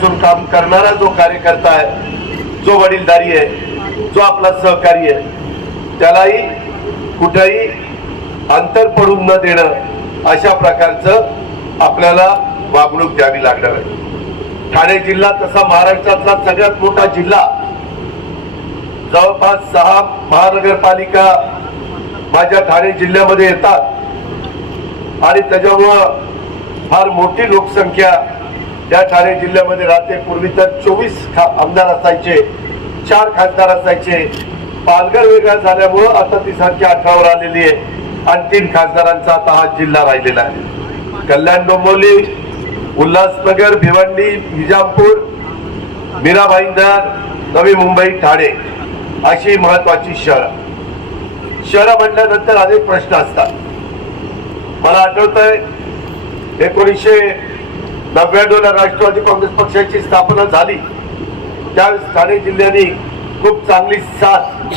काम करणारा जो कार्यकर्ता आहे जो वडीलधारी आहे जो आपला सहकारी आहे त्यालाही कुठेही अंतर पडून न देणं अशा प्रकारचं आपल्याला वागणूक द्यावी लागणार आहे. ठाणे जिल्हा तसा महाराष्ट्रातला सगळ्यात मोठा जिल्हा जवळपास सहा महानगरपालिका माझ्या ठाणे जिल्ह्यामध्ये येतात. आणि त्याच्यामुळं फार मोठी लोकसंख्या या ठाणे जिल्ह्यामध्ये राहते पूर्वी तर चोवीस खा आमदार असायचे चार खासदार असायचे. पालघर वेगळा झाल्यामुळं आता ती संख्या अठरावर आलेली आहे. आणि तीन खासदारांचा आता हा जिल्हा राहिलेला आहे. कल्याण डोंबोली उल्हासनगर भिवंडी निजामपूर मीरा भाईंदर नवी मुंबई ठाणे अशी महत्वाची शहरं. शहरं म्हटल्यानंतर अनेक प्रश्न असतात. मला आठवत आहे एकोणीसशे नव्याण्णवला राष्ट्रवादी काँग्रेस पक्षाची स्थापना झाली. त्यावेळेस ठाणे जिल्ह्याने खूप चांगली साथ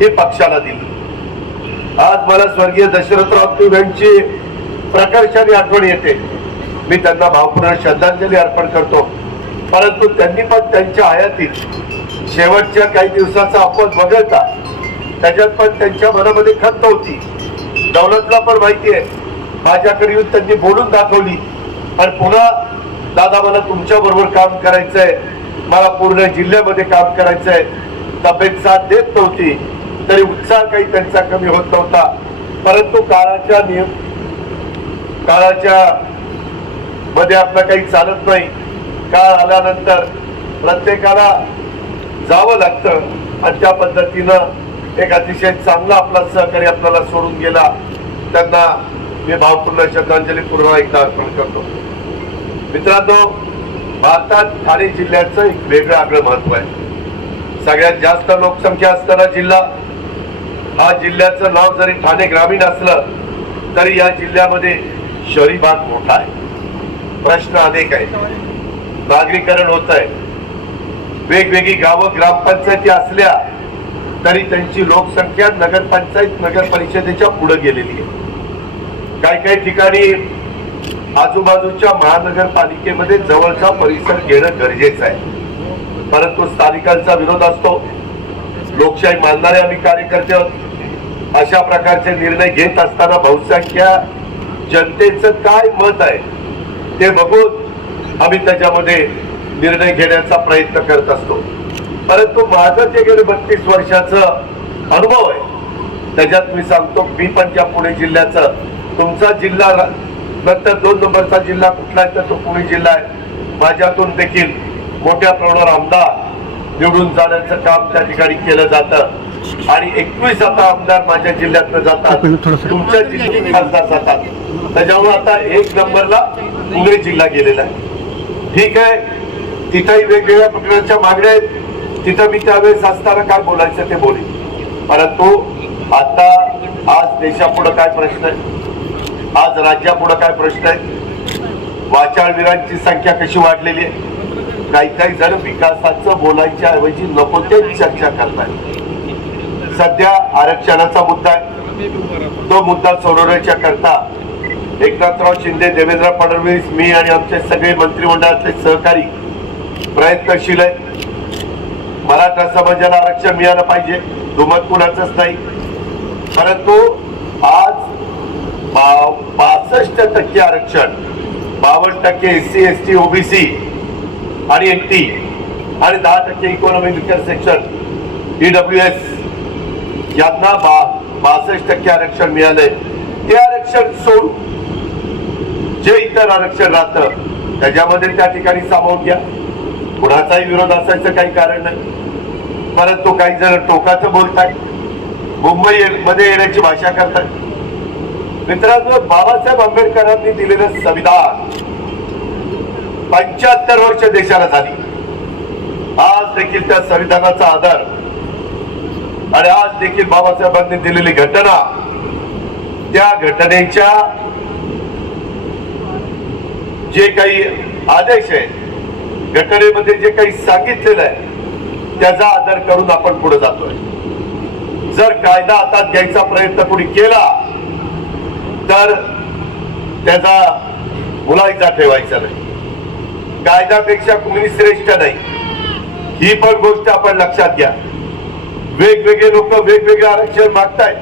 हे पक्षाला दिली. आज मला स्वर्गीय दशरथराव देव यांची प्रकर्षाने आठवण येते. मी त्यांना भावपूर्ण श्रद्धांजली अर्पण करतो. परंतु त्यांनी पण त्यांच्या हयातीत शेवटच्या काही दिवसाचा अपवाद वगळता त्याच्यात पण त्यांच्या मनामध्ये खंत होती. दौलतला पण माहिती आहे माझ्याकडे येऊन त्यांनी बोलून दाखवली. आणि पुन्हा दादा मला तुमच्या बरोबर काम करायचंय. मला पूर्ण जिल्ह्यामध्ये काम करायचंय. तब्येत साथ देत नव्हती. तरी उत्साह काही त्यांचा कमी होत नव्हता. परंतु काळाच्या नियम काळाच्या मध्ये आपलं काही चालत नाही. काळ आल्यानंतर प्रत्येकाला जावं लागतं. आणि त्या पद्धतीनं एक अतिशय चांगला आपला सहकारी आपल्याला सोडून गेला. त्यांना मी भावपूर्ण श्रद्धांजली पूर्ण एकदा अर्पण करतो. मित्रांनो भारतात ठाणे जिल्ह्याचं एक वेगळं आगळं महत्त्व आहे. सगळ्यात जास्त लोकसंख्या असणारा जिल्हा हा जिल्ह्याचं नाव जरी ठाणे ग्रामीण असलं तरी या जिल्ह्यामध्ये शहरी भाग मोठा आहे. प्रश्न अनेक आहेत. नागरीकरण होत आहे. वेगवेगळी गावं ग्रामपंचायती असल्या तरी त्यांची लोकसंख्या नगरपंचायत नगर परिषदेच्या पुढे गेलेली आहे. काही काही ठिकाणी आजूबाजूच्या महानगरपालिकेमध्ये जवळचा परिसर घेणं गरजेचं आहे. परंतु स्थानिकांचा विरोध असतो. लोकशाही मानणारे आम्ही कार्यकर्ते अशा प्रकारचे निर्णय घेत असताना बहुसंख्या जनतेचं काय मत आहे ते बघून आम्ही त्याच्यामध्ये निर्णय घेण्याचा प्रयत्न करत असतो. परंतु माझं जे गेले बत्तीस वर्षाचं अनुभव आहे त्याच्यात मी सांगतो मी पण त्या पुणे जिल्ह्याचं तुमचा जिल्हा नंतर दोन नंबरचा जिल्हा कुठला आहे तर तो पुणे जिल्हा आहे. माझ्यातून देखील मोठ्या प्रमाणावर आमदार निवडून जाण्याचं काम त्या ठिकाणी केलं जातं. आणि एकवीस आता आमदार माझ्या जिल्ह्यातनं जातात. तुमच्या जिल्ह्यात खासदार जातात. त्याच्यामुळे आता एक नंबरला पुणे जिल्हा गेलेला आहे. ठीक आहे. तिथंही वेगवेगळ्या प्रकारच्या मागण्या आहेत. तिथं मी त्यावेळेस असताना काय बोलायचं ते बोलेन. परंतु आता आज देशापुढं काय प्रश्न आहे? आज राज्यापुढं काय प्रश्न आहे? वाचाळवीरांची संख्या कशी वाढलेली आहे? काही काही जण विकासाचं बोलायच्या ऐवजी नको ते चर्चा करतायत सध्या आरक्षणाचा मुद्दा आहे. तो मुद्दा सोडवण्याच्या करता एकनाथराव शिंदे देवेंद्र फडणवीस मी आणि आमचे सगळे मंत्रिमंडळातले सहकारी प्रयत्नशील आहे मराठा समाजाला आरक्षण मिळालं पाहिजे. दुमत कुणाचंच नाही. परंतु पासष्ट टक्के आरक्षण बावन्न टक्के S C S T OBC आणि एन टी आणि दहा टक्के economic weaker section E W S यांना बा बासष्ट टक्के आरक्षण मिळाले ते आरक्षण सोडून जे इतर आरक्षण राहतं त्याच्यामध्ये त्या ठिकाणी सामावून घ्या. कुणाचाही विरोध असायचं काही कारण नाही. परंतु काही जण टोकाचं बोलताय मुंबई मध्ये येण्याची भाषा करताय मित्रांनो बाबासाहेब आंबेडकरांनी दिलेलं संविधान पंच्याहत्तर वर्ष देशाला झाली. आज देखील त्या संविधानाचा आदर आणि आज देखील बाबासाहेबांनी दिलेली घटना त्या घटनेच्या जे काही आदेश आहे घटनेमध्ये जे काही सांगितलेलं आहे त्याचा आदर करून आपण पुढे जातोय. जर कायदा हातात घ्यायचा प्रयत्न कोणी केला तर त्याचा मुलायचा ठेवायचा नाही कायद्यापेक्षा कुणी श्रेष्ठ नाही ही पण गोष्ट आपण लक्षात घ्या. वेगवेगळे लोक वेगवेगळे आरक्षण मागताय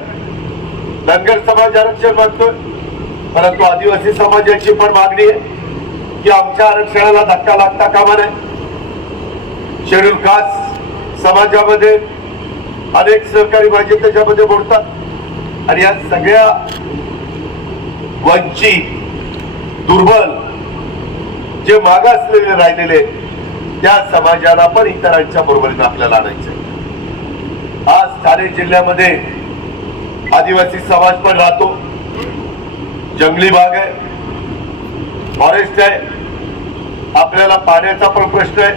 धनगर समाज आरक्षण मागतोय परंतु आदिवासी समाजाची पण मागणी आहे की आमच्या आरक्षणाला धक्का लागता कामा नये. शेड्यूल कास्ट समाजामध्ये अनेक सहकारी माझे त्याच्यामध्ये बोलतात. आणि या सगळ्या वंचित दुर्बल जे मागासलेले राहिलेले त्या समाजाला पण इतरांच्या बरोबरीने आपल्याला आणायचं आज ठाणे जिल्ह्यामध्ये आदिवासी समाज पण राहतो. जंगली भाग आहे फॉरेस्ट आहे आपल्याला पाण्याचा पण प्रश्न आहे.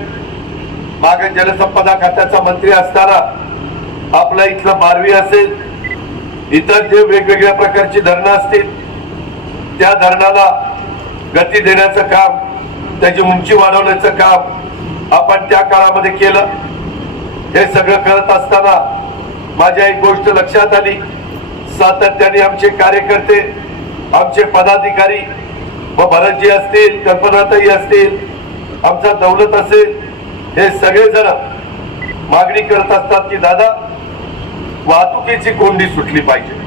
मागे जलसंपदा खात्याचा मंत्री असताना आपला इथलं बारवी असेल इतर जे वेगवेगळ्या प्रकारची धरणं असतील त्या धरणाला गती देण्याचं काम त्याची उंची वाढवण्याचं काम आपण त्या काळामध्ये केलं. हे सगळं करत असताना माझ्या एक गोष्ट लक्षात आली. सातत्याने आमचे कार्यकर्ते आमचे पदाधिकारी व भरतजी असतील कल्पनाताई असतील आमचा दौलत असेल हे सगळेजण मागणी करत असतात की दादा वाहतुकीची कोंडी सुटली पाहिजे.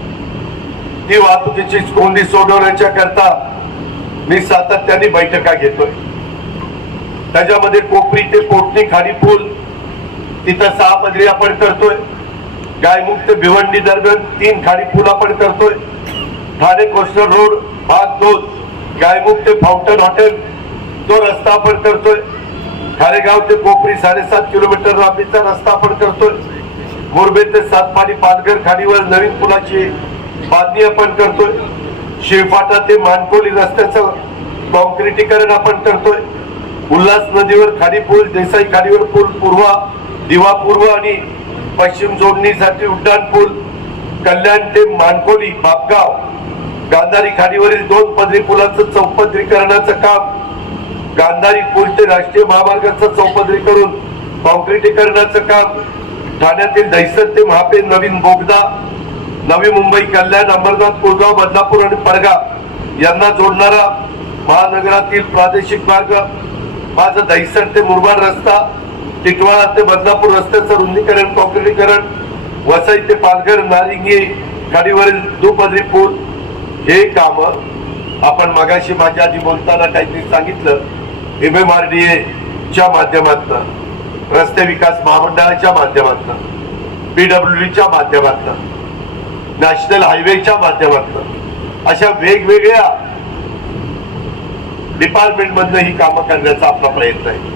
ही वाहतुकीची कोंडी सोडवण्याच्या करता मी सातत्याने बैठका घेतोय. त्याच्यामध्ये कोपरी ते पोटणी खाडी पूल तिथं सहा पदरी आपण करतोय. गायमुख ते भिवंडी दरम्यान तीन खाडी पूल आपण करतोय. ठाणे कोस्टल रोड भाग दोन गायमुख ते फाउंटन हॉटेल तो रस्ता आपण करतोय. खारेगाव ते कोपरी साडेसात किलोमीटर लांबीचा रस्ता आपण करतोय. मुरबे ते सातपाणी पालघर खाडीवर नवीन पुलाची बांधणी आपण करतोय. शिवपाटा ते मानकोली रस्त्याचं कॉन्क्रिटीकरण आपण करतोय. उल्हास नदीवर खाडी पूल देसाई खाडीवर पूल पूर्वा दिवा पूर्व आणि पश्चिम जोडणीसाठी उड्डाण पूल कल्याण ते मानकोली बापगाव. गांधारी खाडीवरील दोन पदरी पुलाचं चौपदरीकरणाचं काम गांधारी पूल ते राष्ट्रीय महामार्गाचं चौपदरी करून कॉन्क्रिटीकरणाचं काम ठाण्यातील दहिसर ते महापे नवीन बोगदा नवी मुंबई कल्याण अंबरनाथ कुळगाव बदलापूर आणि पडगाव यांना जोडणारा महानगरातील प्रादेशिक मार्ग माझं दहिसर ते मुरबाड रस्ता टिटवाळा ते बदलापूर रस्त्याचं रुंदीकरण कॉन्क्रिटीकरण वसई ते पालघर नारिंगी खाडीवरील दुपदरी पूल हे काम आपण मगाशी माझ्या आधी बोलताना काहीतरी सांगितलं एम एम आर डी एच्या माध्यमातून रस्ते विकास महामंडळाच्या माध्यमातून पीडब्ल्यूडीच्या माध्यमातून. नॅशनल हायवेच्या माध्यमातून. अशा वेगवेगळ्या डिपार्टमेंट मधनं ही कामं करण्याचा आपला प्रयत्न आहे.